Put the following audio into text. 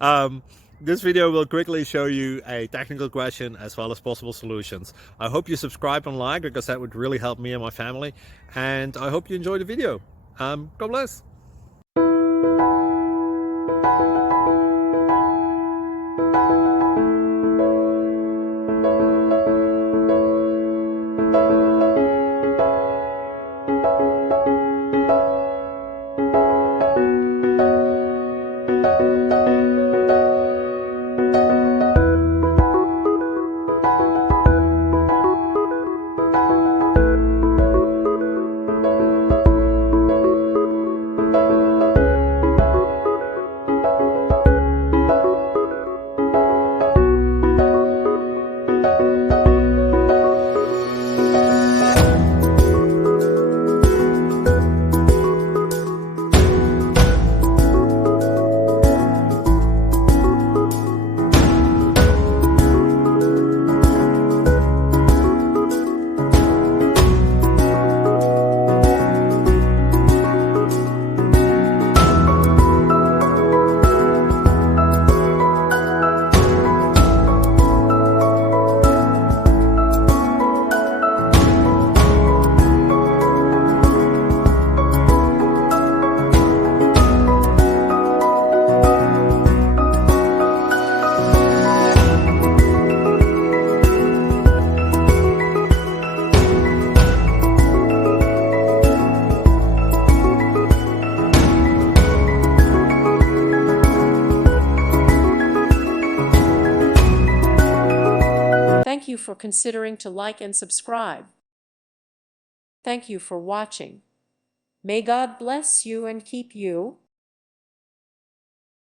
um, this video will quickly show you a technical question as well as possible solutions. I hope you subscribe and like because that would really help me and my family. And I hope you enjoy the video. God bless. Thank you for considering to like and subscribe. Thank you for watching. May God bless you and keep you.